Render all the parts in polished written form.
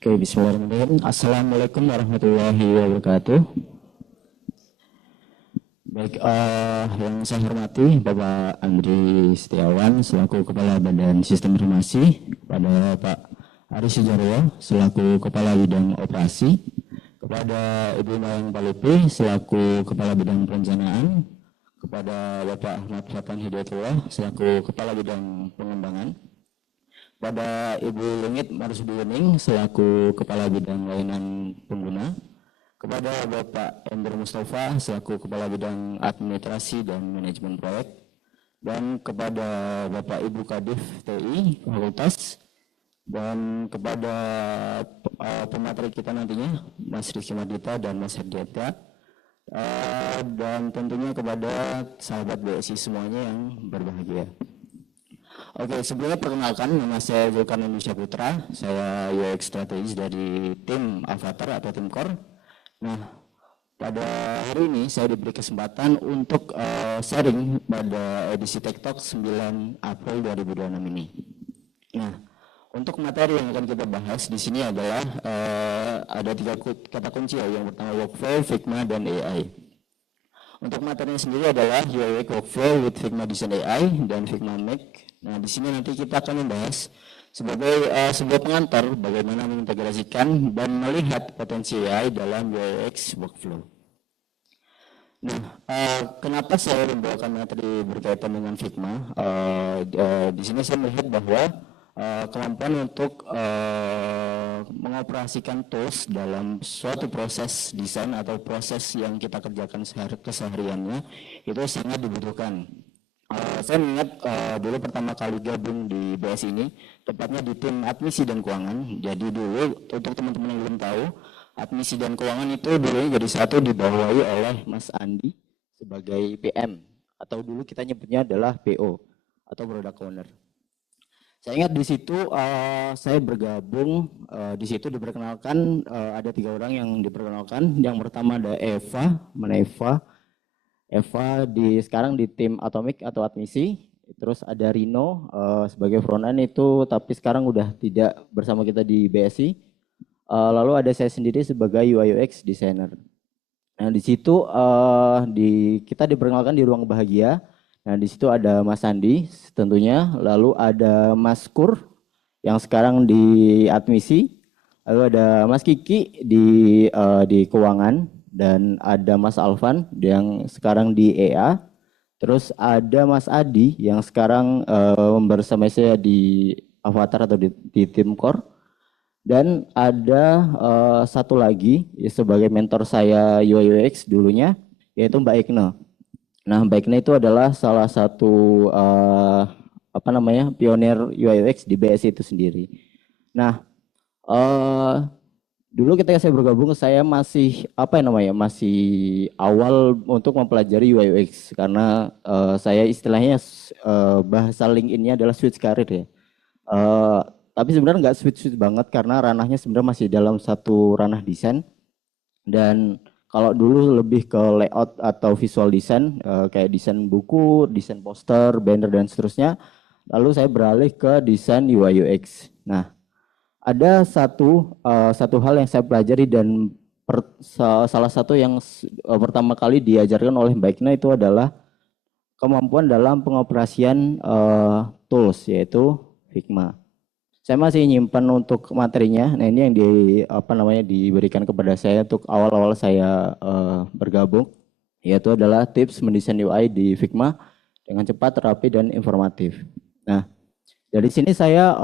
Oke, bismillahirrahmanirrahim. Assalamualaikum warahmatullahi wabarakatuh. Baik, yang saya hormati Bapak Andri Setiawan selaku Kepala Badan Sistem Informasi, kepada Pak Aris Sujarwo selaku Kepala Bidang Operasi, kepada Ibu Mayang Palupi selaku Kepala Bidang Perencanaan, kepada Bapak Ahmad Fatan Hidayatullah selaku Kepala Bidang Pengembangan, pada Ibu Lengit Marsudiening selaku Kepala Bidang Layanan Pengguna, kepada Bapak Ember Mustafa selaku Kepala Bidang Administrasi dan Manajemen Proyek, dan kepada Bapak Ibu Kadif TI Fakultas, dan kepada pemateri kita nantinya Mas Rizky Mardita dan Mas Herdiata, dan tentunya kepada sahabat BSI semuanya yang berbahagia. Oke, sebelumnya perkenalkan, nama saya Zulkarnain Indonesia Putra, saya UX Strategis dari tim Avatar atau tim Core. Nah, pada hari ini saya diberi kesempatan untuk sharing pada edisi Tech Talk 9 April 2026 ini. Nah, untuk materi yang akan kita bahas di sini adalah ada 3 kata kunci ya, yang pertama workflow, Figma, dan AI. Untuk materinya sendiri adalah UI Workflow with Figma Design AI dan Figma Make. Nah, di sini nanti kita akan membahas sebagai sebuah pengantar bagaimana mengintegrasikan dan melihat potensi AI dalam UX workflow. Nah, kenapa saya membawakan materi berkaitan dengan Figma? Di sini saya melihat bahwa kemampuan untuk mengoperasikan tools dalam suatu proses desain atau proses yang kita kerjakan kesehariannya itu sangat dibutuhkan. Saya mengingat dulu pertama kali gabung di BS ini, tepatnya di tim admisi dan keuangan. Jadi dulu untuk teman-teman yang belum tahu, admisi dan keuangan itu dulunya jadi satu dibawahi oleh Mas Andi sebagai PM, atau dulu kita nyebutnya adalah PO atau Product Owner. Saya ingat di situ saya bergabung, di situ diperkenalkan ada 3 orang yang diperkenalkan. Yang pertama ada Eva sekarang di tim Atomic atau admisi. Terus ada Rino sebagai front end itu, tapi sekarang udah tidak bersama kita di BSI. Lalu ada saya sendiri sebagai UI UX designer. Nah, di situ kita diperkenalkan di ruang bahagia. Nah, di situ ada Mas Andi tentunya, lalu ada Mas Kur yang sekarang di admisi, lalu ada Mas Kiki di keuangan, dan ada Mas Alvan yang sekarang di EA, terus ada Mas Adi yang sekarang bersama saya di Avatar atau di tim Core, dan ada satu lagi ya, sebagai mentor saya UI UX dulunya, yaitu Mbak Ikna. Nah, Mbak Ikna itu adalah salah satu pionir UI UX di BSI itu sendiri. Nah, dulu ketika saya bergabung, saya masih masih awal untuk mempelajari UI UX karena saya istilahnya bahasa LinkedIn-nya adalah switch karir ya. Tapi sebenarnya nggak switch banget karena ranahnya sebenarnya masih dalam satu ranah desain. Dan kalau dulu lebih ke layout atau visual design kayak desain buku, desain poster, banner dan seterusnya. Lalu saya beralih ke desain UI UX. Nah, ada satu hal yang saya pelajari dan salah satu yang pertama kali diajarkan oleh Mbak Ikna itu adalah kemampuan dalam pengoperasian tools, yaitu Figma. Saya masih nyimpan untuk materinya. Nah, ini yang diberikan kepada saya untuk awal-awal saya bergabung, yaitu adalah tips mendesain UI di Figma dengan cepat, rapi, dan informatif. Nah, dari sini saya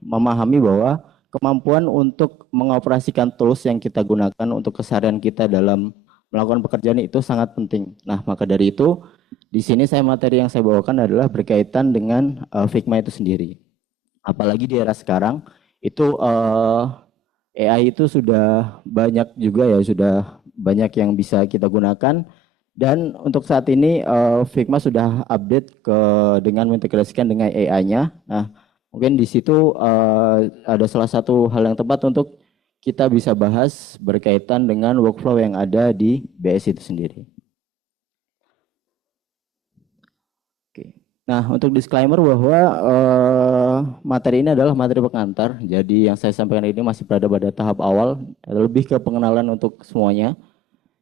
memahami bahwa kemampuan untuk mengoperasikan tools yang kita gunakan untuk keseharian kita dalam melakukan pekerjaan itu sangat penting. Nah, maka dari itu di sini materi yang saya bawakan adalah berkaitan dengan Figma itu sendiri. Apalagi di era sekarang itu AI itu sudah banyak juga ya, sudah banyak yang bisa kita gunakan. Dan untuk saat ini Figma sudah update dengan mengintegrasikan dengan AI-nya. Nah, mungkin di situ ada salah satu hal yang tepat untuk kita bisa bahas berkaitan dengan workflow yang ada di BS itu sendiri. Oke. Nah, untuk disclaimer bahwa materi ini adalah materi pengantar. Jadi yang saya sampaikan ini masih berada pada tahap awal, lebih ke pengenalan untuk semuanya.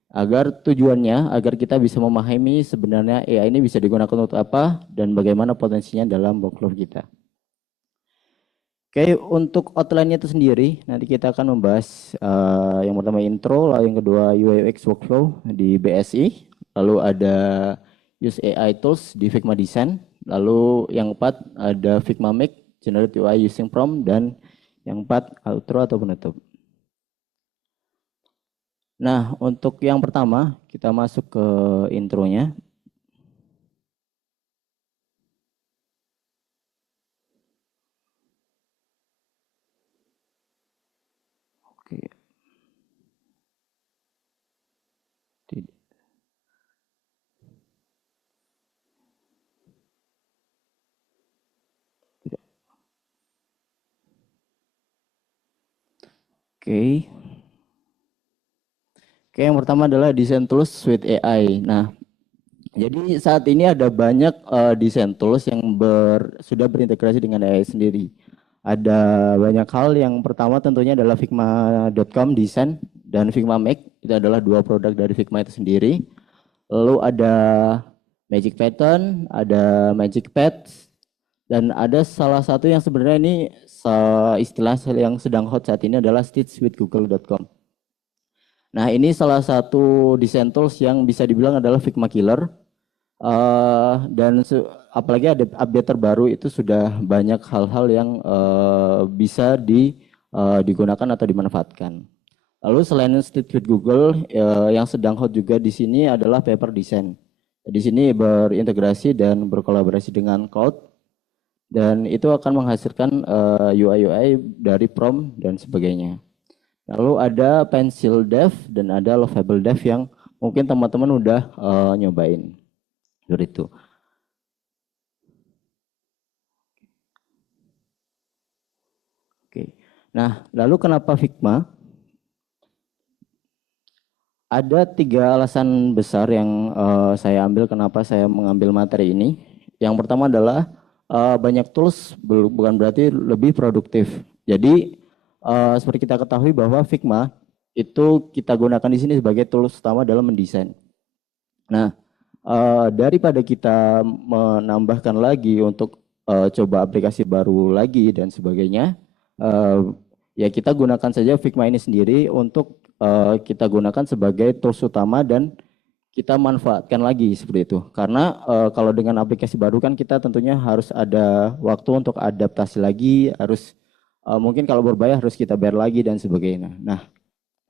Agar tujuannya, agar kita bisa memahami sebenarnya AI ini bisa digunakan untuk apa dan bagaimana potensinya dalam workflow kita. Oke, untuk outline itu sendiri, nanti kita akan membahas yang pertama intro, lalu yang kedua UI UX workflow di BSI, lalu ada use AI tools di Figma Design, lalu yang keempat ada Figma Make, generate UI using prompt, dan yang keempat outro atau penutup. Nah, untuk yang pertama, kita masuk ke intronya. Oke. Oke. Oke, yang pertama adalah design tools with AI. Nah, jadi saat ini ada banyak design tools yang sudah berintegrasi dengan AI sendiri. Ada banyak hal. Yang pertama tentunya adalah Figma.com Design dan Figma Make. Itu adalah dua produk dari Figma itu sendiri. Lalu ada Magic Pattern, ada Magic Pads, dan ada salah satu yang sebenarnya ini istilah yang sedang hot saat ini adalah Stitch with Google.com. Nah, ini salah satu design tools yang bisa dibilang adalah Figma killer. Dan apalagi ada update terbaru itu sudah banyak hal-hal yang bisa digunakan atau dimanfaatkan. Lalu selain Stitch with Google, yang sedang hot juga di sini adalah Paper Design. Di sini berintegrasi dan berkolaborasi dengan Cloud, dan itu akan menghasilkan UI dari prompt dan sebagainya. Lalu ada Pencil Dev dan ada Lovable Dev yang mungkin teman-teman udah nyobain. Seperti itu. Oke. Nah, lalu kenapa Figma? Ada 3 alasan besar yang saya ambil kenapa saya mengambil materi ini. Yang pertama adalah banyak tools bukan berarti lebih produktif. Jadi seperti kita ketahui bahwa Figma itu kita gunakan di sini sebagai tools utama dalam mendesain. Nah, daripada kita menambahkan lagi untuk coba aplikasi baru lagi dan sebagainya, ya kita gunakan saja Figma ini sendiri untuk kita gunakan sebagai tools utama dan kita manfaatkan lagi seperti itu. Karena kalau dengan aplikasi baru kan kita tentunya harus ada waktu untuk adaptasi lagi, harus mungkin kalau berbayar harus kita bayar lagi dan sebagainya. Nah,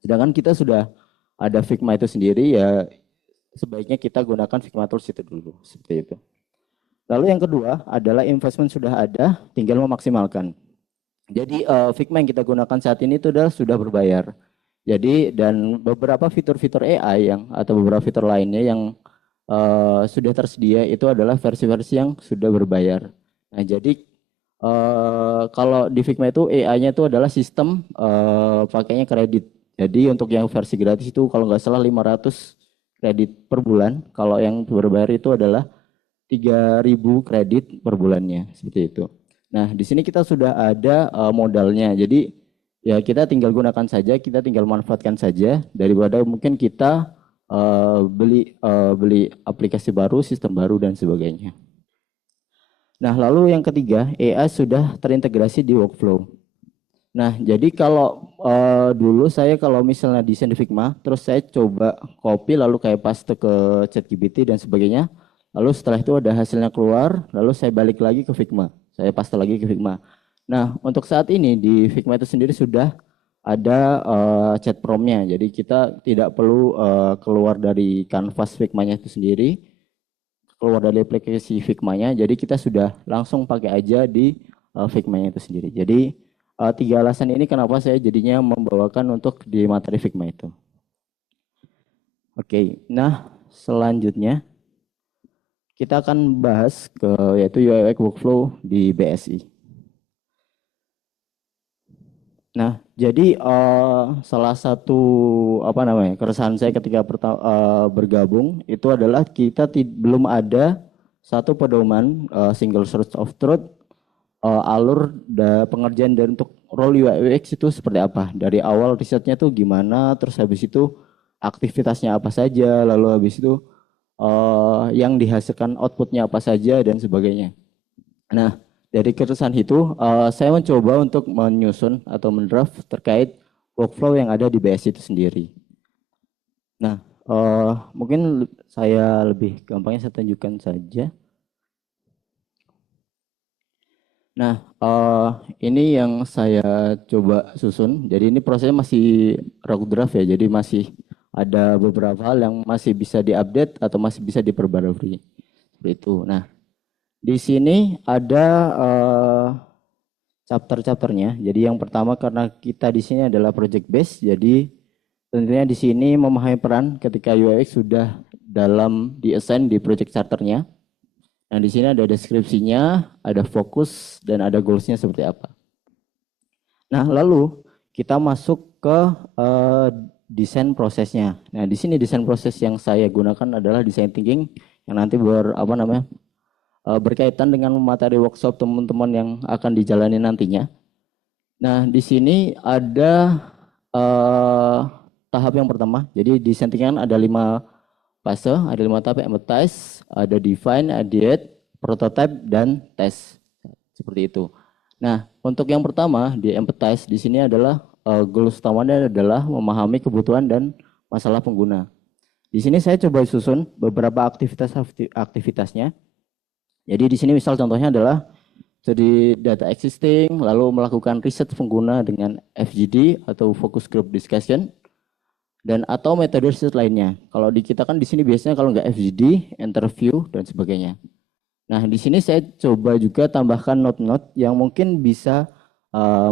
sedangkan kita sudah ada Figma itu sendiri, ya sebaiknya kita gunakan Figma Tools itu dulu, seperti itu. Lalu yang kedua adalah investment sudah ada, tinggal memaksimalkan. Jadi Figma yang kita gunakan saat ini itu sudah berbayar. Jadi dan beberapa fitur-fitur AI atau beberapa fitur lainnya yang sudah tersedia itu adalah versi-versi yang sudah berbayar. Nah, jadi kalau di Figma itu AI-nya itu adalah sistem pakainya kredit. Jadi untuk yang versi gratis itu kalau nggak salah 500 kredit per bulan. Kalau yang berbayar itu adalah 3.000 kredit per bulannya, seperti itu. Nah, di sini kita sudah ada modalnya. Jadi ya kita tinggal gunakan saja, kita tinggal manfaatkan saja daripada mungkin kita beli aplikasi baru, sistem baru dan sebagainya. Nah, lalu yang ketiga, AI sudah terintegrasi di workflow. Nah, jadi kalau dulu saya kalau misalnya desain di Figma, terus saya coba copy lalu kayak paste ke ChatGPT dan sebagainya. Lalu setelah itu ada hasilnya keluar, lalu saya balik lagi ke Figma. Saya paste lagi ke Figma. Nah, untuk saat ini di Figma itu sendiri sudah ada chat prompt-nya. Jadi kita tidak perlu keluar dari kanvas Figma-nya itu sendiri, keluar dari aplikasi Figma-nya. Jadi kita sudah langsung pakai aja di Figma-nya itu sendiri. Jadi 3 alasan ini kenapa saya jadinya membawakan untuk di materi Figma itu. Oke, nah selanjutnya kita akan bahas yaitu UI UX workflow di BSI. Nah, jadi salah satu keresahan saya ketika bergabung itu adalah kita belum ada satu pedoman single source of truth alur pengerjaan dari untuk role UI UX itu seperti apa. Dari awal risetnya tuh gimana, terus habis itu aktivitasnya apa saja, lalu habis itu yang dihasilkan outputnya apa saja dan sebagainya. Nah, dari keresahan itu saya mencoba untuk menyusun atau mendraft terkait workflow yang ada di BS itu sendiri. Nah, mungkin saya lebih gampangnya saya tunjukkan saja. Nah, ini yang saya coba susun. Jadi ini prosesnya masih raw draft ya. Jadi masih ada beberapa hal yang masih bisa diupdate atau masih bisa diperbarui. Seperti itu. Nah, di sini ada chapter-chapternya. Jadi yang pertama karena kita di sini adalah project base, jadi tentunya di sini memahami peran ketika UX sudah dalam di-assign di project charternya. Nah, di sini ada deskripsinya, ada fokus, dan ada goals-nya seperti apa. Nah, lalu kita masuk ke desain prosesnya. Nah, di sini desain proses yang saya gunakan adalah design thinking yang nanti berkaitan dengan materi workshop teman-teman yang akan dijalani nantinya. Nah, di sini ada tahap yang pertama. Jadi desain thinking ada 5 fase, ada 5 tahap: empathize, ada define, ideate, prototype, dan test. Seperti itu. Nah, untuk yang pertama di empathize di sini adalah goals utamanya adalah memahami kebutuhan dan masalah pengguna. Di sini saya coba susun beberapa aktivitasnya. Jadi di sini misal contohnya adalah jadi data existing, lalu melakukan riset pengguna dengan FGD atau focus group discussion, dan atau metode riset lainnya. Kalau di kita kan di sini biasanya kalau nggak FGD, interview dan sebagainya. Nah, di sini saya coba juga tambahkan note-note yang mungkin bisa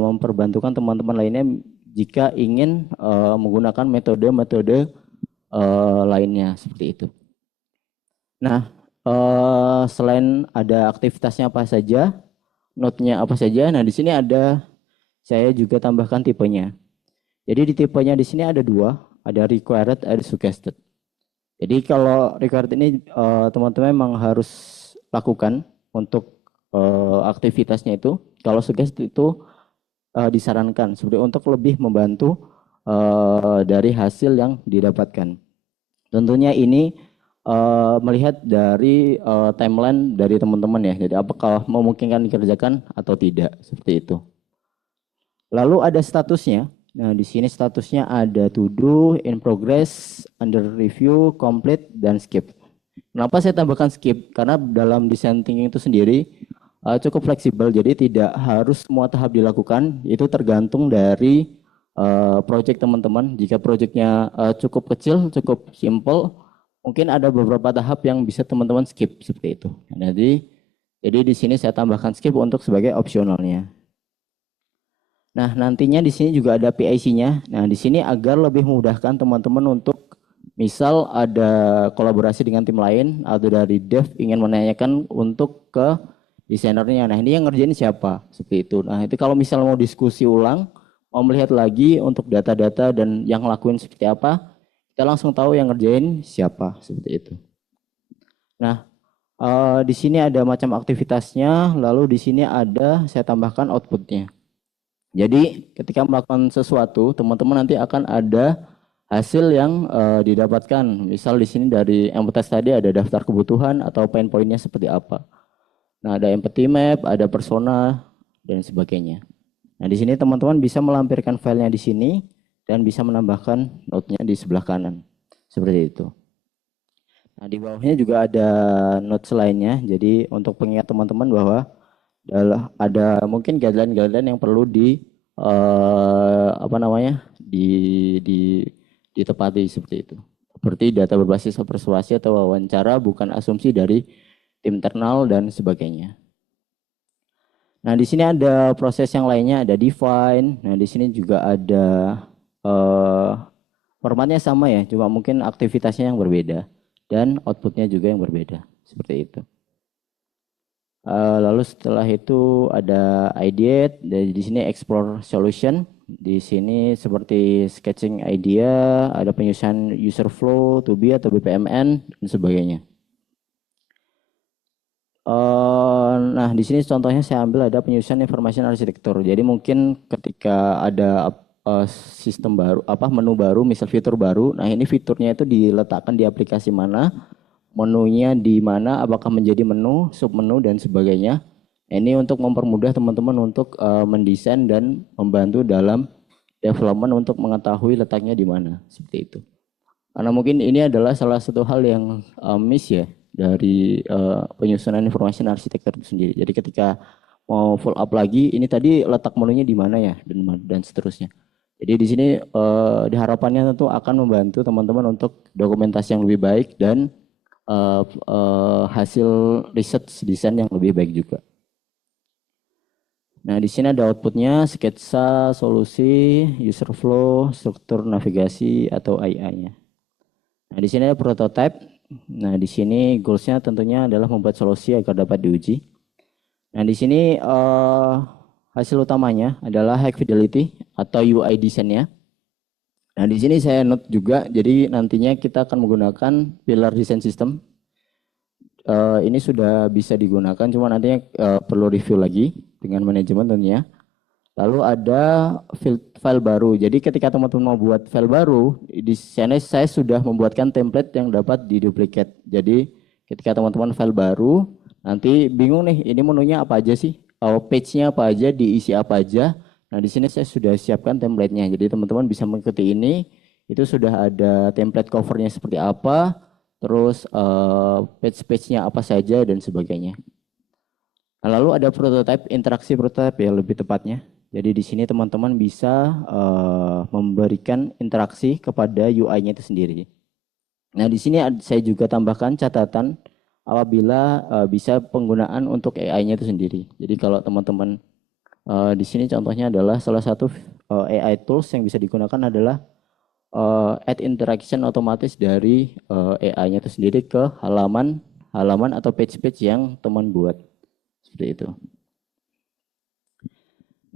memperbantukan teman-teman lainnya jika ingin menggunakan metode-metode lainnya seperti itu. Nah, selain ada aktivitasnya apa saja, note-nya apa saja. Nah, di sini ada saya juga tambahkan tipenya. Jadi di tipenya di sini ada 2, ada required, ada suggested. Jadi kalau required ini teman-teman memang harus lakukan untuk aktivitasnya itu. Kalau suggested itu disarankan seperti untuk lebih membantu dari hasil yang didapatkan. Tentunya ini melihat dari timeline dari teman-teman ya. Jadi apakah memungkinkan dikerjakan atau tidak, seperti itu. Lalu ada statusnya. Nah, di sini statusnya ada to do, in progress, under review, complete, dan skip. Kenapa saya tambahkan skip? Karena dalam design thinking itu sendiri cukup fleksibel, jadi tidak harus semua tahap dilakukan. Itu tergantung dari project teman-teman. Jika projectnya cukup kecil, cukup simple, mungkin ada beberapa tahap yang bisa teman-teman skip seperti itu. Jadi di sini saya tambahkan skip untuk sebagai opsionalnya. Nah, nantinya di sini juga ada PIC-nya. Nah, di sini agar lebih memudahkan teman-teman untuk misal ada kolaborasi dengan tim lain atau dari dev ingin menanyakan untuk ke desainernya. Nah, ini yang ngerjain siapa? Seperti itu. Nah, itu kalau misal mau diskusi ulang, mau melihat lagi untuk data-data dan yang ngelakuin seperti apa, kita langsung tahu yang ngerjain siapa, seperti itu. Nah, di sini ada macam aktivitasnya, lalu di sini ada saya tambahkan outputnya. Jadi ketika melakukan sesuatu, teman-teman nanti akan ada hasil yang didapatkan. Misal di sini dari empathize tadi ada daftar kebutuhan atau pain point-nya seperti apa. Nah, ada empathy map, ada persona dan sebagainya. Nah, di sini teman-teman bisa melampirkan filenya di sini dan bisa menambahkan note-nya di sebelah kanan. Seperti itu. Nah, di bawahnya juga ada notes lainnya. Jadi untuk pengingat teman-teman bahwa ada mungkin guideline-guideline yang perlu ditepati seperti itu. Seperti data berbasis persuasi atau wawancara bukan asumsi dari tim internal dan sebagainya. Nah, di sini ada proses yang lainnya, ada define. Nah, di sini juga ada formatnya sama ya, cuma mungkin aktivitasnya yang berbeda dan outputnya juga yang berbeda, seperti itu. Lalu setelah itu ada ideate, di sini explore solution. Di sini seperti sketching idea, ada penyusunan user flow, to be atau BPMN dan sebagainya. Nah, di sini contohnya saya ambil ada penyusunan information arsitektur. Jadi mungkin ketika ada sistem baru, menu baru, misal fitur baru. Nah, ini fiturnya itu diletakkan di aplikasi mana, menunya di mana, apakah menjadi menu, submenu dan sebagainya. Ini untuk mempermudah teman-teman untuk mendesain dan membantu dalam development untuk mengetahui letaknya di mana, seperti itu. Karena mungkin ini adalah salah satu hal yang miss ya dari penyusunan information arsitektur itu sendiri. Jadi ketika mau follow up lagi, ini tadi letak menunya di mana ya dan seterusnya. Jadi di sini diharapannya tentu akan membantu teman-teman untuk dokumentasi yang lebih baik dan hasil research desain yang lebih baik juga. Nah, di sini ada outputnya, sketsa, solusi, user flow, struktur navigasi atau AI-nya. Nah, di sini ada prototype. Nah, di sini goals-nya tentunya adalah membuat solusi agar dapat diuji. Nah, di sini hasil utamanya adalah high fidelity atau UI desainnya. Nah, di sini saya note juga, jadi nantinya kita akan menggunakan pillar design system. Ini sudah bisa digunakan, cuma nantinya perlu review lagi dengan manajemen tentunya. Lalu ada file baru. Jadi ketika teman-teman mau buat file baru, di sini saya sudah membuatkan template yang dapat diduplikat. Jadi ketika teman-teman file baru, nanti bingung nih, ini menunya apa aja sih? Page-nya apa aja, diisi apa aja. Nah, di sini saya sudah siapkan template-nya. Jadi teman-teman bisa mengikuti ini. Itu sudah ada template cover-nya seperti apa, terus page-page-nya apa saja dan sebagainya. Nah, lalu ada prototype, interaksi prototype ya lebih tepatnya. Jadi di sini teman-teman bisa memberikan interaksi kepada UI-nya itu sendiri. Nah, di sini saya juga tambahkan catatan apabila bisa penggunaan untuk AI-nya itu sendiri. Jadi kalau teman-teman di sini contohnya adalah salah satu AI tools yang bisa digunakan adalah add interaction otomatis dari AI-nya itu sendiri ke halaman atau page-page yang teman buat. Seperti itu.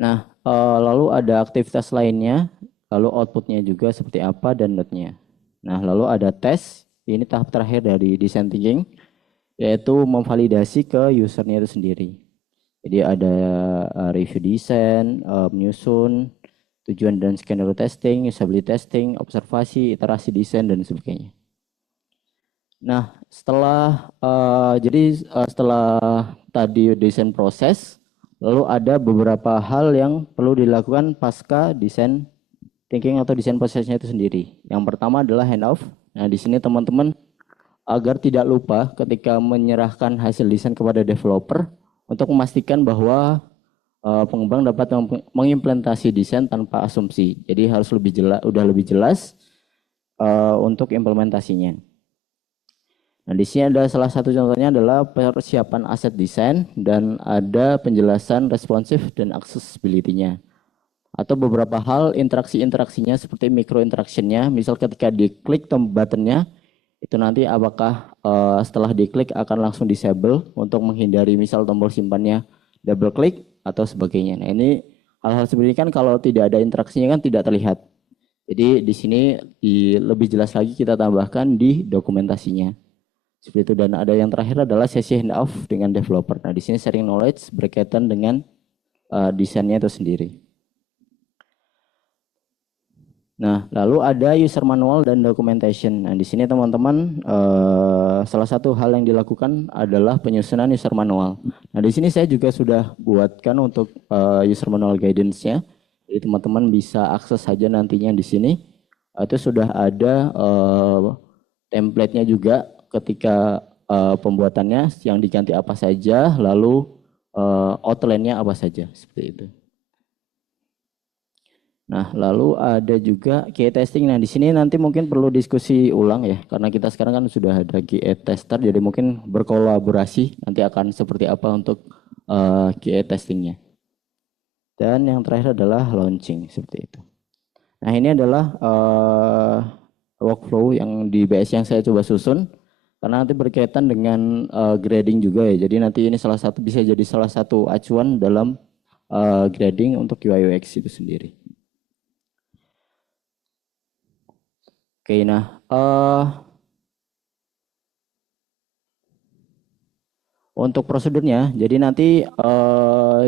Nah, lalu ada aktivitas lainnya, lalu outputnya juga seperti apa dan node-nya. Nah, lalu ada tes, ini tahap terakhir dari design thinking, yaitu memvalidasi ke usernya itu sendiri. Jadi ada review design, menyusun, tujuan dan skenario testing, usability testing, observasi, iterasi desain dan sebagainya. Nah, setelah tadi desain proses, lalu ada beberapa hal yang perlu dilakukan pasca desain thinking atau desain prosesnya itu sendiri. Yang pertama adalah handoff. Nah, di sini teman-teman agar tidak lupa ketika menyerahkan hasil desain kepada developer untuk memastikan bahwa pengembang dapat mengimplementasi desain tanpa asumsi. Jadi harus lebih jelas untuk implementasinya. Nah, di sini ada salah satu contohnya adalah persiapan aset desain dan ada penjelasan responsif dan accessibility-nya. Atau beberapa hal interaksinya seperti micro interaction-nya, misal ketika diklik tombol button-nya, itu nanti apakah setelah diklik akan langsung disable untuk menghindari misal tombol simpannya double klik atau sebagainya. Nah, ini hal-hal seperti ini kan kalau tidak ada interaksinya kan tidak terlihat. Jadi di sini lebih jelas lagi kita tambahkan di dokumentasinya. Seperti itu. Dan ada yang terakhir adalah sesi handoff dengan developer. Nah, di sini sharing knowledge berkaitan dengan desainnya itu sendiri. Nah, lalu ada user manual dan documentation. Nah, di sini teman-teman salah satu hal yang dilakukan adalah penyusunan user manual. Nah, di sini saya juga sudah buatkan untuk user manual guidance-nya. Jadi teman-teman bisa akses saja nantinya di sini. Itu sudah ada template-nya juga ketika pembuatannya yang diganti apa saja, lalu outline-nya apa saja, seperti itu. Nah, lalu ada juga QA testing. Nah, di sini nanti mungkin perlu diskusi ulang ya, karena kita sekarang kan sudah ada QA tester, jadi mungkin berkolaborasi nanti akan seperti apa untuk QA testingnya. Dan yang terakhir adalah launching, seperti itu. Nah, ini adalah workflow yang di BS yang saya coba susun, karena nanti berkaitan dengan grading juga ya. Jadi nanti ini bisa jadi salah satu acuan dalam grading untuk UI UX itu sendiri. Oke, nah Untuk prosedurnya, jadi nanti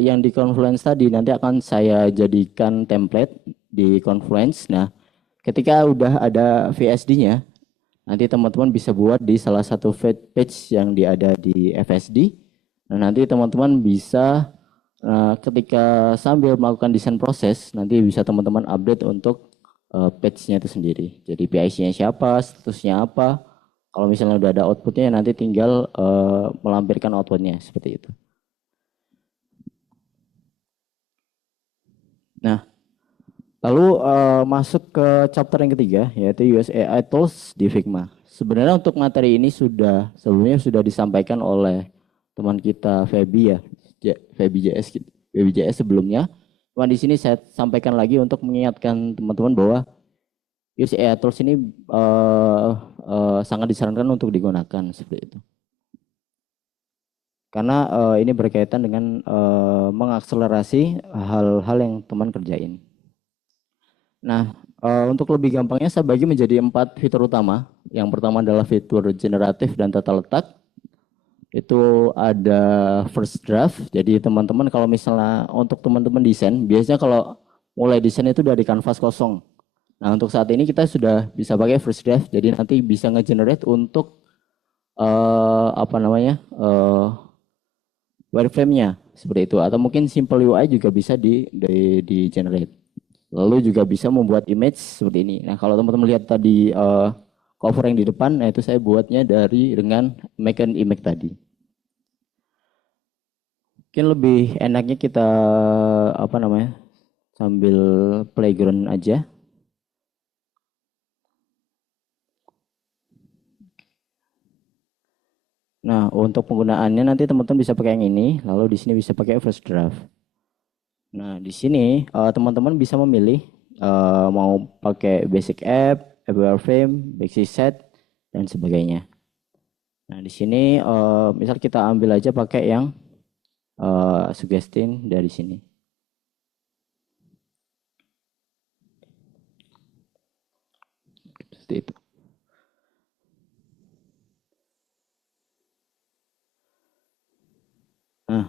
yang di Confluence tadi nanti akan saya jadikan template di Confluence. Nah, ketika udah ada VSD-nya, nanti teman-teman bisa buat di salah satu page yang ada di FSD. Nah, nanti teman-teman bisa ketika sambil melakukan desain proses, nanti bisa teman-teman update untuk page-nya itu sendiri. Jadi PIC-nya siapa, statusnya apa. Kalau misalnya udah ada outputnya, nanti tinggal melampirkan outputnya seperti itu. Nah, lalu masuk ke chapter yang ketiga, yaitu US AI Tools di Figma. Sebenarnya untuk materi ini sebelumnya sudah disampaikan oleh teman kita Feby ya, Feby JS sebelumnya. Cuman di sini saya sampaikan lagi untuk mengingatkan teman-teman bahwa US AI Tools ini sangat disarankan untuk digunakan seperti itu. Karena ini berkaitan dengan mengakselerasi hal-hal yang teman kerjain. Nah, untuk lebih gampangnya saya bagi menjadi 4 fitur utama. Yang pertama adalah fitur generatif dan tata letak. Itu ada first draft. Jadi teman-teman kalau misalnya untuk teman-teman desain, biasanya kalau mulai desain itu dari kanvas kosong. Nah, untuk saat ini kita sudah bisa pakai first draft. Jadi nanti bisa nge-generate untuk wireframe-nya seperti itu, atau mungkin simple UI juga bisa di generate. Lalu juga bisa membuat image seperti ini. Nah, kalau teman-teman lihat tadi cover yang di depan, nah itu saya buatnya dengan make an image tadi. Mungkin lebih enaknya kita sambil playground aja. Nah, untuk penggunaannya nanti teman-teman bisa pakai yang ini, lalu di sini bisa pakai first draft. Nah, di sini teman-teman bisa memilih mau pakai basic app, wireframe, basic set, dan sebagainya. Nah, di sini misal kita ambil aja pakai yang suggesting dari sini. Seperti itu. Nah,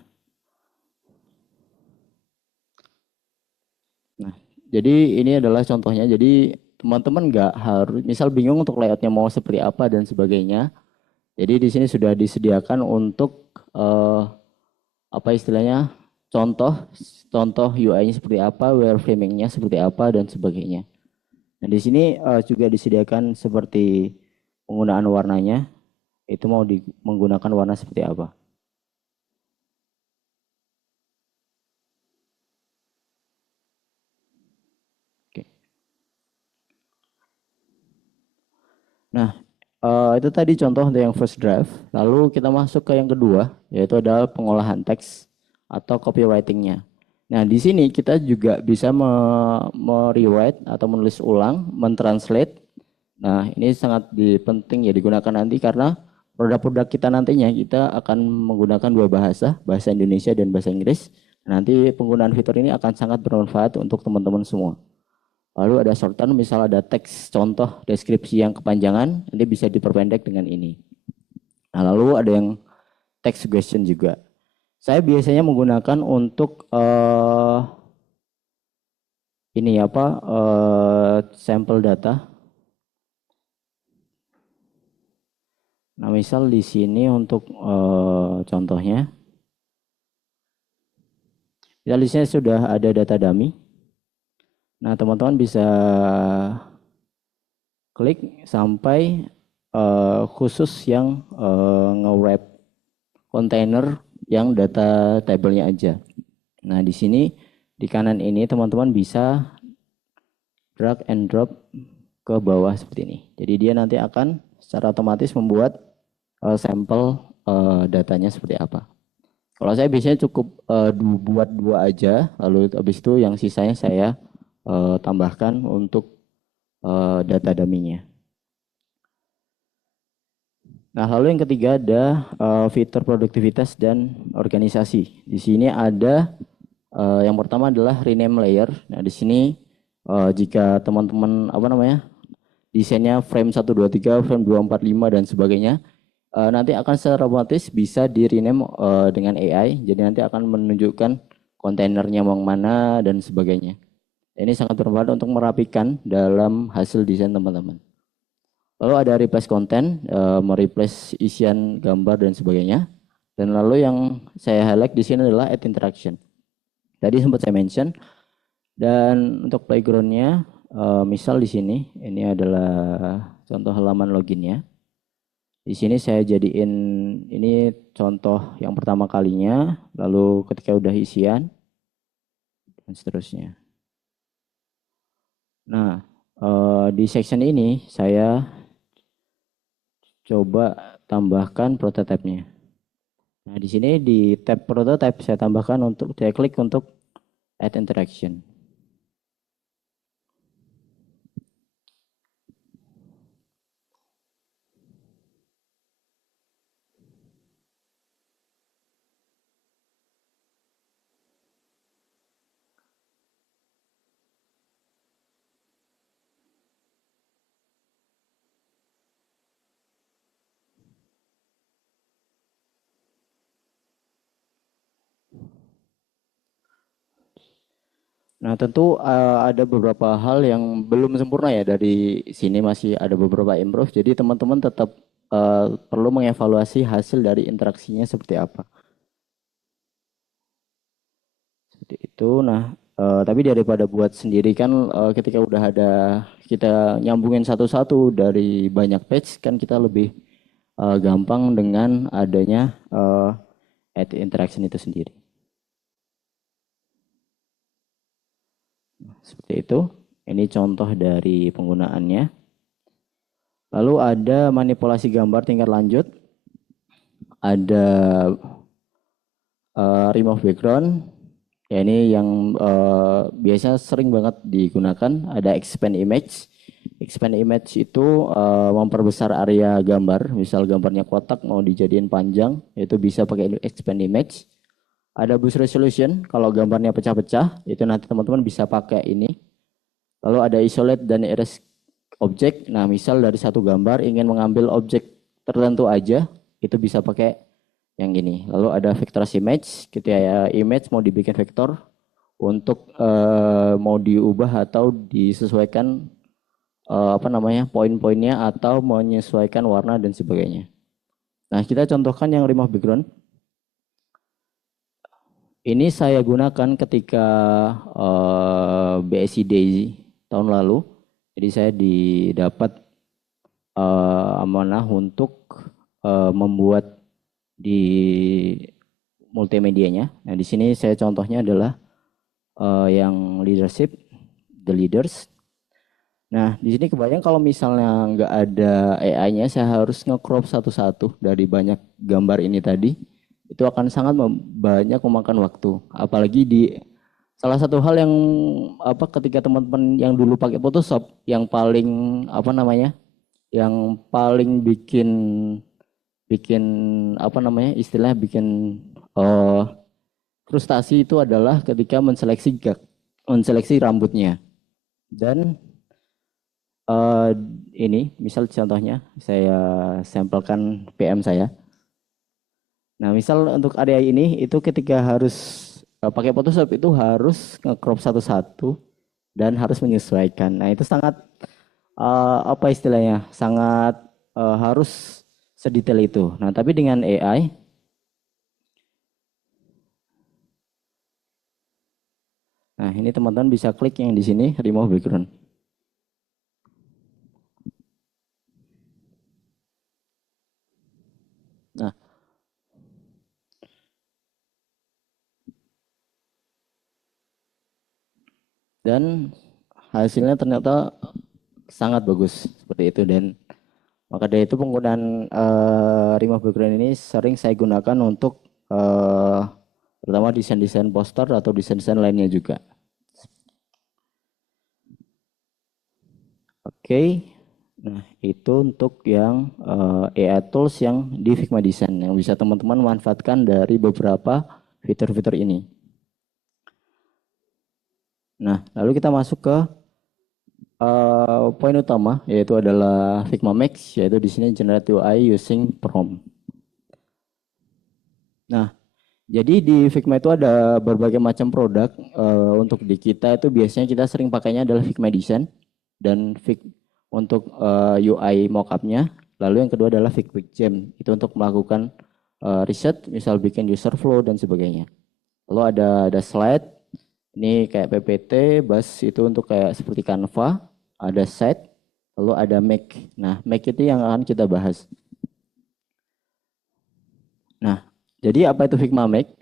jadi ini adalah contohnya. Jadi teman-teman nggak harus, misal bingung untuk layoutnya mau seperti apa dan sebagainya. Jadi di sini sudah disediakan untuk apa istilahnya contoh UI-nya seperti apa, wireframing-nya seperti apa dan sebagainya. Nah, di sini juga disediakan seperti penggunaan warnanya. Itu mau menggunakan warna seperti apa. Oke. Nah, itu tadi contoh yang first draft. Lalu kita masuk ke yang kedua, yaitu adalah pengolahan teks atau copywriting-nya. Nah, di sini kita juga bisa rewrite atau menulis ulang, mentranslate. Nah, ini sangat penting ya digunakan nanti karena produk-produk kita nantinya kita akan menggunakan dua bahasa Indonesia dan bahasa Inggris. Nanti penggunaan fitur ini akan sangat bermanfaat untuk teman-teman semua. Lalu ada shorthand, misal ada teks contoh deskripsi yang kepanjangan, nanti bisa diperpendek dengan ini. Nah, lalu ada yang text suggestion juga. Saya biasanya menggunakan untuk sampel data. Nah, misal di sini untuk contohnya, di sini sudah ada data dummy. Nah, teman-teman bisa klik sampai khusus yang nge-wrap kontainer yang data tabelnya aja. Nah, di sini di kanan ini teman-teman bisa drag and drop ke bawah seperti ini. Jadi dia nanti akan secara otomatis membuat sampel datanya seperti apa. Kalau saya biasanya cukup buat 2 aja, lalu habis itu yang sisanya saya tambahkan untuk data dummy-nya. Nah, lalu yang ketiga ada fitur produktivitas dan organisasi. Di sini ada yang pertama adalah rename layer. Nah, di sini jika teman-teman desainnya frame 1, 2, 3, frame 2, 4, 5 dan sebagainya, nanti akan secara otomatis bisa di rename dengan AI. Jadi nanti akan menunjukkan kontainernya yang mana dan sebagainya. Ini sangat bermanfaat untuk merapikan dalam hasil desain teman-teman. Lalu ada replace content, mereplace isian gambar dan sebagainya. Dan lalu yang saya highlight di sini adalah add interaction. Tadi sempat saya mention. Dan untuk playgroundnya, misal di sini, ini adalah contoh halaman loginnya. Di sini saya jadiin ini contoh yang pertama kalinya, lalu ketika udah isian, dan seterusnya. Nah, di section ini saya coba tambahkan prototipe-nya. Nah, di sini di tab prototype saya tambahkan untuk saya klik untuk add interaction. Nah, tentu ada beberapa hal yang belum sempurna ya, dari sini masih ada beberapa improve. Jadi teman-teman tetap perlu mengevaluasi hasil dari interaksinya seperti apa. Seperti itu. Nah, tapi daripada buat sendiri kan, ketika udah ada kita nyambungin satu-satu dari banyak page kan kita lebih gampang dengan adanya add interaction itu sendiri. Seperti itu. Ini contoh dari penggunaannya. Lalu ada manipulasi gambar tingkat lanjut. Ada remove background. Ya, ini yang biasanya sering banget digunakan. Ada expand image. Expand image itu memperbesar area gambar. Misal gambarnya kotak mau dijadiin panjang, itu bisa pakai expand image. Ada boost resolution, kalau gambarnya pecah-pecah, itu nanti teman-teman bisa pakai ini. Lalu ada isolate dan erase objek. Nah, misal dari satu gambar ingin mengambil objek tertentu aja, itu bisa pakai yang ini. Lalu ada vectorize image, ketika ya image mau dibikin vektor untuk mau diubah atau disesuaikan poin-poinnya atau menyesuaikan warna dan sebagainya. Nah, kita contohkan yang remove background. Ini saya gunakan ketika BSI Day tahun lalu. Jadi saya didapat amanah untuk membuat di multimedianya. Nah, di sini saya contohnya adalah yang leadership, the leaders. Nah, di sini kebayang kalau misalnya nggak ada AI-nya, saya harus nge-crop satu-satu dari banyak gambar ini tadi. Itu akan sangat banyak memakan waktu. Apalagi di salah satu hal yang ketika teman-teman yang dulu pakai Photoshop, yang paling yang paling bikin bikin istilahnya bikin frustasi itu adalah ketika menseleksi rambutnya. Dan ini misal contohnya saya sampelkan PM saya. Nah, misal untuk area ini itu ketika harus pakai Photoshop itu harus nge-crop satu-satu dan harus menyesuaikan. Nah, itu sangat istilahnya sangat harus sedetail itu. Nah, tapi dengan AI, nah ini teman-teman bisa klik yang di sini remove background. Nah, dan hasilnya ternyata sangat bagus seperti itu. Dan maka dari itu penggunaan remove background ini sering saya gunakan untuk terutama desain-desain poster atau desain-desain lainnya juga. Oke. Nah, itu untuk yang AI tools yang di Figma Design yang bisa teman-teman manfaatkan dari beberapa fitur-fitur ini. Nah, lalu kita masuk ke poin utama yaitu adalah Figma Max, yaitu di sini generate UI using prompt. Nah, jadi di Figma itu ada berbagai macam produk. Untuk di kita itu biasanya kita sering pakainya adalah Figma Design dan untuk UI mockupnya. Lalu yang kedua adalah Figma Jam, itu untuk melakukan riset, misal bikin user flow dan sebagainya. Lalu ada slide, ini kayak PPT, bus itu untuk kayak seperti Canva, ada set, lalu ada Make. Nah, Make itu yang akan kita bahas. Nah, jadi apa itu Figma Make?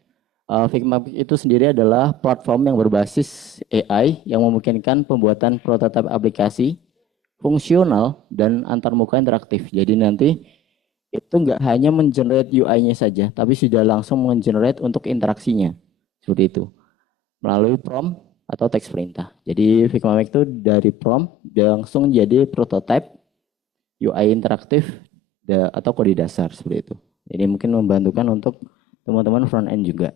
Figma Make itu sendiri adalah platform yang berbasis AI yang memungkinkan pembuatan prototipe aplikasi fungsional dan antarmuka interaktif. Jadi nanti itu nggak hanya mengenerate UI-nya saja, tapi sudah langsung mengenerate untuk interaksinya. Seperti itu. Melalui prompt atau teks perintah. Jadi Figma Make itu dari prompt langsung jadi prototipe UI interaktif atau kode dasar seperti itu. Ini mungkin membantukan untuk teman-teman front end juga.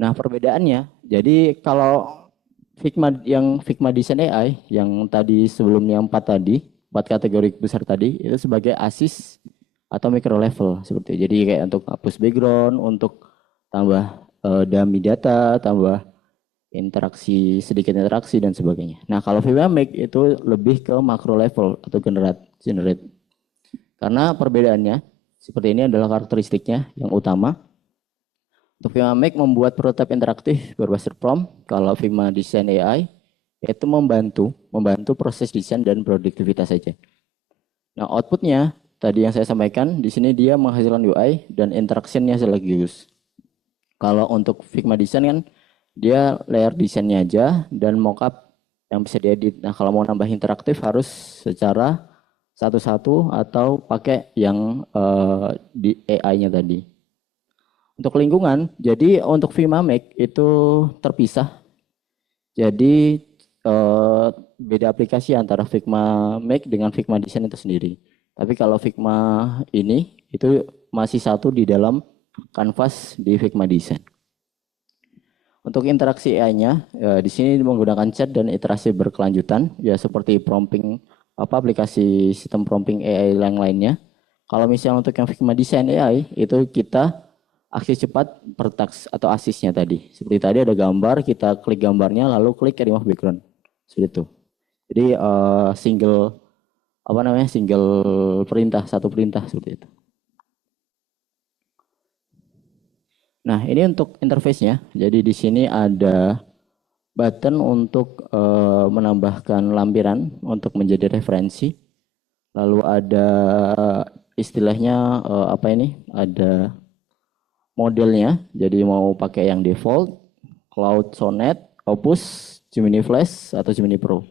Nah, perbedaannya, jadi kalau Figma Design AI yang tadi sebelumnya 4 kategori besar tadi itu sebagai ASIS atau micro level seperti itu. Jadi kayak untuk hapus background, untuk tambah dummy data, tambah sedikit interaksi dan sebagainya. Nah, kalau Figma Make itu lebih ke macro level atau generate. Karena perbedaannya seperti ini adalah karakteristiknya yang utama. Untuk Figma Make membuat prototipe interaktif berbasis prompt. Kalau Figma Design AI itu membantu proses desain dan produktivitas saja. Nah, outputnya tadi yang saya sampaikan di sini dia menghasilkan UI dan interaction-nya sekaligus. Kalau untuk Figma Design kan dia layer desainnya aja dan mockup yang bisa diedit. Nah, kalau mau nambah interaktif harus secara satu-satu atau pakai yang di AI-nya tadi. Untuk lingkungan, jadi untuk Figma Make itu terpisah. Jadi beda aplikasi antara Figma Make dengan Figma Design itu sendiri. Tapi kalau Figma ini itu masih satu di dalam kanvas di Figma Design. Untuk interaksi AI-nya, di sini menggunakan chat dan iterasi berkelanjutan, ya seperti prompting aplikasi sistem prompting AI yang lainnya. Kalau misalnya untuk yang Figma Design AI itu kita akses cepat per task atau asisnya tadi. Seperti tadi ada gambar, kita klik gambarnya lalu klik remove background. Seperti itu. Jadi single perintah, satu perintah seperti itu. Nah, ini untuk interface-nya. Jadi di sini ada button untuk menambahkan lampiran untuk menjadi referensi. Lalu ada istilahnya ada modelnya. Jadi mau pakai yang default, Cloud Sonnet, Opus, Gemini Flash atau Gemini Pro.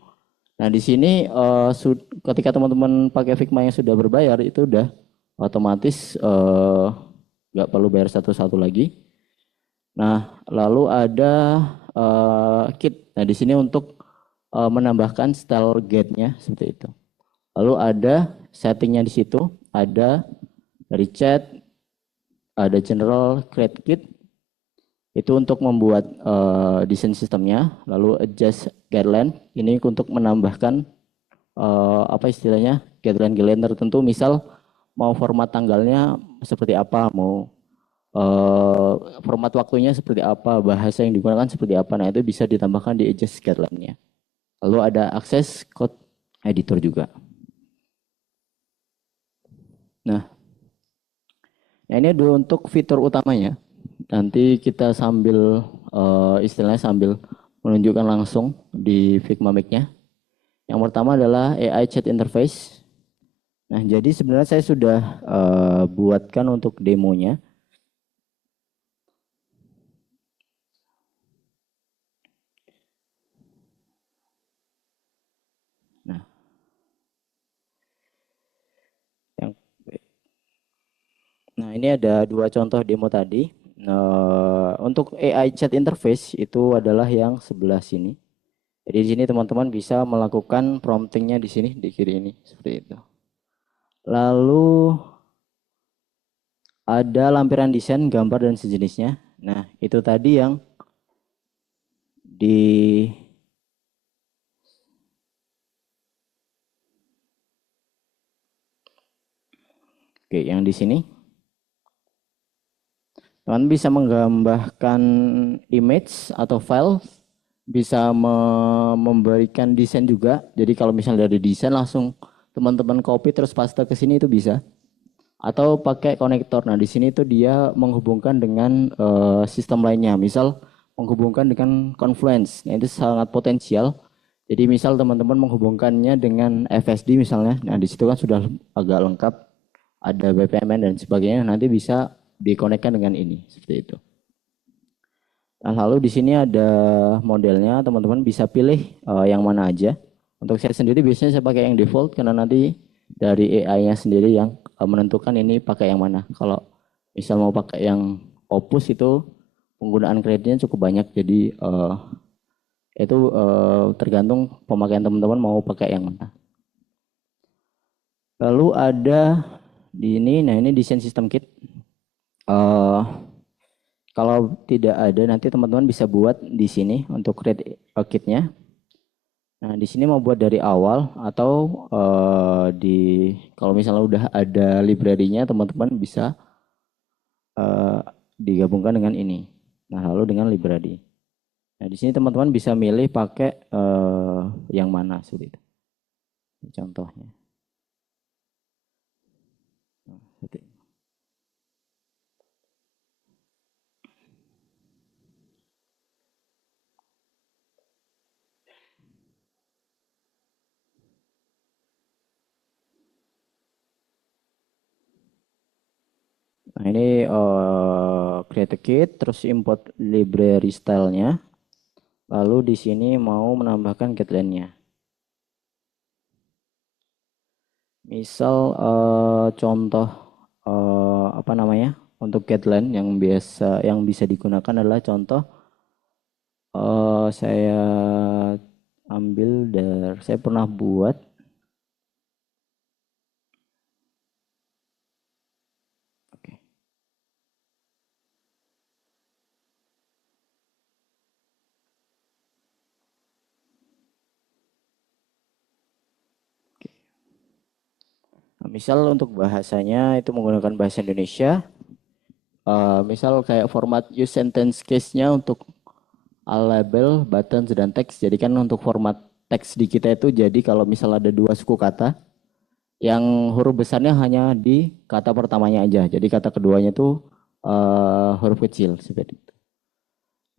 Nah, di sini ketika teman-teman pakai Figma yang sudah berbayar itu udah otomatis nggak perlu bayar satu-satu lagi. Nah, lalu ada kit. Nah, di sini untuk menambahkan style guide-nya seperti itu. Lalu ada settingnya di situ, ada dari chat, ada general, create kit. Itu untuk membuat desain sistemnya. Lalu adjust guideline, ini untuk menambahkan guideline tertentu. Misal mau format tanggalnya seperti apa, mau format waktunya seperti apa, bahasa yang digunakan seperti apa. Nah, itu bisa ditambahkan di adjust guideline-nya. Lalu ada akses code editor juga. Nah, ini dulu untuk fitur utamanya. Nanti kita sambil sambil menunjukkan langsung di Figma Make-nya. Yang pertama adalah AI chat interface. Nah, jadi sebenarnya saya sudah buatkan untuk demonya. Nah, ini ada 2 contoh demo tadi. Untuk AI chat interface itu adalah yang sebelah sini. Jadi di sini teman-teman bisa melakukan promptingnya di sini, di kiri ini, seperti itu. Lalu ada lampiran desain, gambar dan sejenisnya. Nah, itu tadi yang di Oke, yang di sini teman bisa menggambahkan image atau file, bisa memberikan desain juga. Jadi kalau misalnya dari desain langsung teman-teman copy terus paste ke sini itu bisa. Atau pakai konektor. Nah, di sini tuh dia menghubungkan dengan sistem lainnya. Misal menghubungkan dengan Confluence. Nah, itu sangat potensial. Jadi misal teman-teman menghubungkannya dengan FSD misalnya. Nah, di situ kan sudah agak lengkap. Ada BPMN dan sebagainya. Nanti bisa dikonekkan dengan ini seperti itu. Nah, lalu di sini ada modelnya. Teman-teman bisa pilih yang mana aja. Untuk saya sendiri biasanya saya pakai yang default karena nanti dari AI-nya sendiri yang menentukan ini pakai yang mana. Kalau misal mau pakai yang Opus itu penggunaan kreditnya cukup banyak, jadi itu tergantung pemakaian teman-teman mau pakai yang mana. Lalu ada di ini, nah ini desain sistem kit. Kalau tidak ada nanti teman-teman bisa buat di sini untuk create kitnya. Nah, di sini mau buat dari awal atau kalau misalnya udah ada library-nya teman-teman bisa digabungkan dengan ini. Nah, lalu dengan library. Nah, di sini teman-teman bisa milih pakai yang mana seperti itu. Ini contohnya. Nah, seperti ini. Nah, ini create a kit, terus import library style-nya. Lalu di sini mau menambahkan guideline-nya. Misal contoh apa namanya? Untuk guideline yang bisa digunakan adalah contoh saya ambil dari saya pernah buat. Oke. Oke. Nah, misal untuk bahasanya itu menggunakan bahasa Indonesia. Misal kayak format use sentence case-nya untuk label, buttons, dan teks. Jadi kan untuk format teks di kita itu jadi kalau misal ada dua suku kata, yang huruf besarnya hanya di kata pertamanya aja. Jadi kata keduanya itu huruf kecil seperti itu.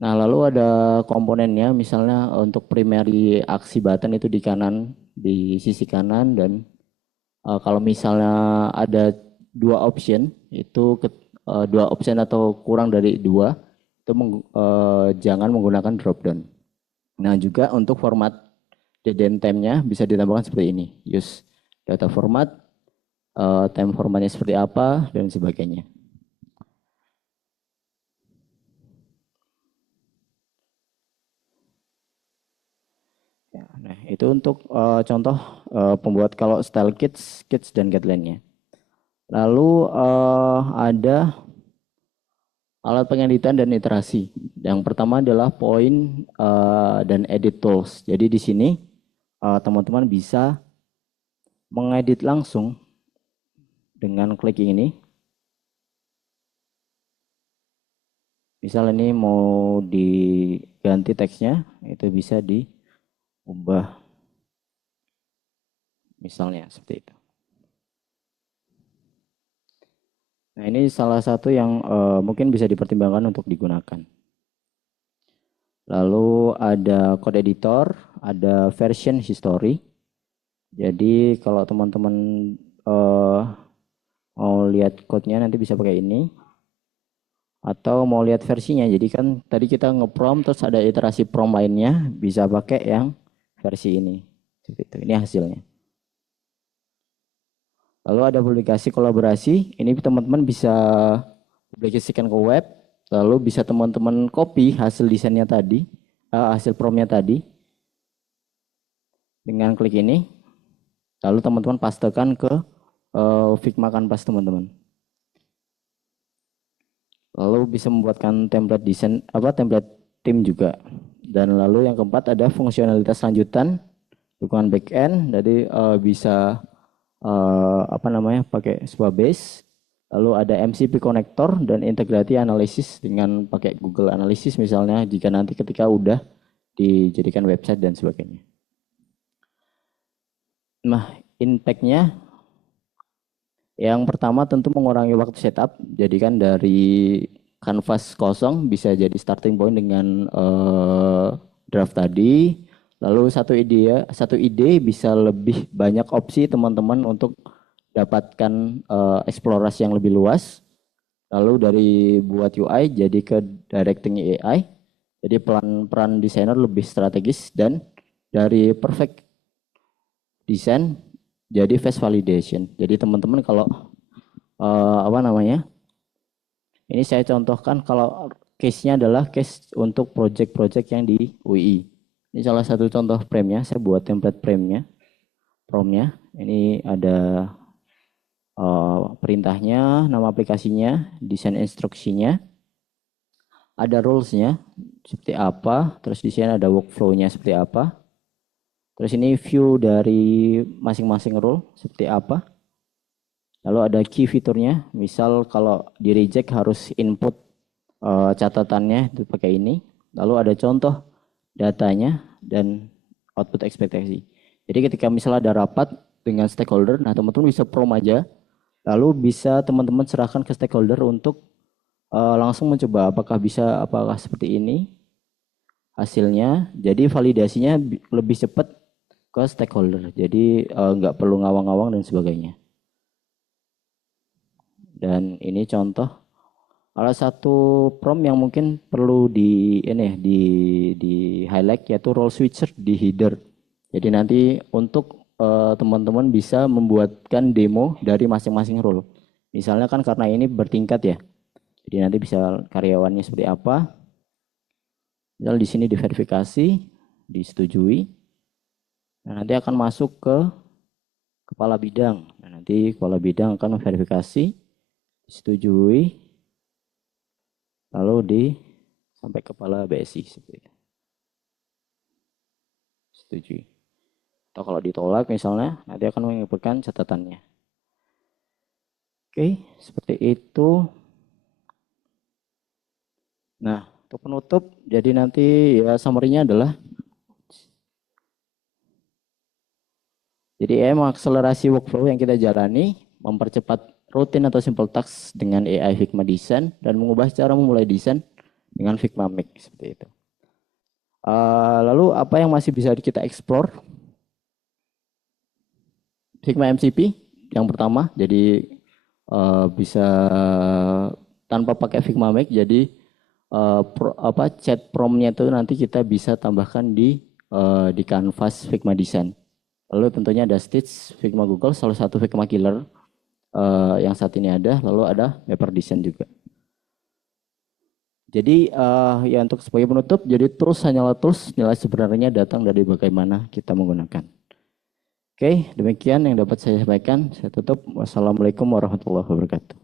Nah, lalu ada komponennya, misalnya untuk primary aksi button itu di kanan, di sisi kanan, dan kalau misalnya ada dua option, itu dua option atau kurang dari dua, itu jangan menggunakan drop down. Nah, juga untuk format DDM-nya bisa ditambahkan seperti ini. Use data format, time formatnya seperti apa, dan sebagainya. Ya, nah, itu untuk contoh pembuat kalau style kits dan guideline-nya. Lalu ada alat pengeditan dan iterasi. Yang pertama adalah point dan edit tools. Jadi di sini teman-teman bisa mengedit langsung dengan klik ini. Misal ini mau diganti teksnya, itu bisa diubah. Misalnya seperti itu. Nah, ini salah satu yang mungkin bisa dipertimbangkan untuk digunakan. Lalu ada code editor, ada version history. Jadi kalau teman-teman mau lihat code-nya nanti bisa pakai ini. Atau mau lihat versinya. Jadi kan tadi kita nge-prompt terus ada iterasi prompt lainnya, bisa pakai yang versi ini. Ini hasilnya. Lalu ada publikasi kolaborasi, ini teman-teman bisa publikasikan ke web, lalu bisa teman-teman copy hasil desainnya tadi, hasil promptnya tadi, dengan klik ini, lalu teman-teman pastekan ke Figma Canvas teman-teman. Lalu bisa membuatkan template desain, template tim juga. Dan lalu yang keempat ada fungsionalitas lanjutan, dukungan backend, jadi bisa pakai sebuah base, lalu ada MCP connector dan integrasi analisis dengan pakai Google Analytics misalnya jika nanti ketika udah dijadikan website dan sebagainya. Nah, impact-nya yang pertama tentu mengurangi waktu setup. Jadi kan dari canvas kosong bisa jadi starting point dengan draft tadi. Lalu satu ide bisa lebih banyak opsi teman-teman untuk dapatkan eksplorasi yang lebih luas. Lalu dari buat UI jadi ke directing AI. Jadi peran desainer lebih strategis dan dari perfect design jadi phase validation. Jadi teman-teman kalau ini saya contohkan kalau case-nya adalah case untuk project-project yang di UI. Ini salah satu contoh frame-nya. Saya buat template frame-nya, prompt-nya. Ini ada perintahnya, nama aplikasinya, desain instruksinya, ada rules-nya seperti apa, terus di sini ada workflow-nya seperti apa. Terus ini view dari masing-masing rule seperti apa. Lalu ada key fiturnya, misal kalau di reject harus input catatannya itu pakai ini. Lalu ada contoh datanya dan output ekspektasi. Jadi ketika misalnya ada rapat dengan stakeholder, nah teman-teman bisa prom aja. Lalu bisa teman-teman serahkan ke stakeholder untuk langsung mencoba apakah seperti ini hasilnya. Jadi validasinya lebih cepat ke stakeholder. Jadi nggak perlu ngawang-ngawang dan sebagainya. Dan ini contoh salah satu prompt yang mungkin perlu di highlight yaitu role switcher di header. Jadi nanti untuk teman-teman bisa membuatkan demo dari masing-masing role. Misalnya kan karena ini bertingkat ya. Jadi nanti bisa karyawannya seperti apa. Misal di sini diverifikasi, disetujui. Nah, nanti akan masuk ke kepala bidang. Nah, nanti kepala bidang akan memverifikasi, disetujui, lalu sampai kepala BSI seperti itu. Setujui. Atau kalau ditolak misalnya, nanti akan mengirimkan catatannya. Oke, seperti itu. Nah, untuk penutup, jadi nanti ya summary-nya adalah jadi mengakselerasi workflow yang kita jalani, mempercepat rutin atau simple task dengan AI Figma Design, dan mengubah cara memulai desain dengan Figma Make, seperti itu. Lalu apa yang masih bisa kita explore? Figma MCP yang pertama, jadi bisa tanpa pakai Figma Make, jadi chat prompt-nya itu nanti kita bisa tambahkan di canvas Figma Design. Lalu tentunya ada Stitch, Figma Google, salah satu Figma killer yang saat ini ada. Lalu ada Mapper Design juga. Jadi ya untuk sebagai penutup, jadi tools hanyalah tools, nilai sebenarnya datang dari bagaimana kita menggunakan. Oke, demikian yang dapat saya sampaikan. Saya tutup. Wassalamualaikum warahmatullahi wabarakatuh.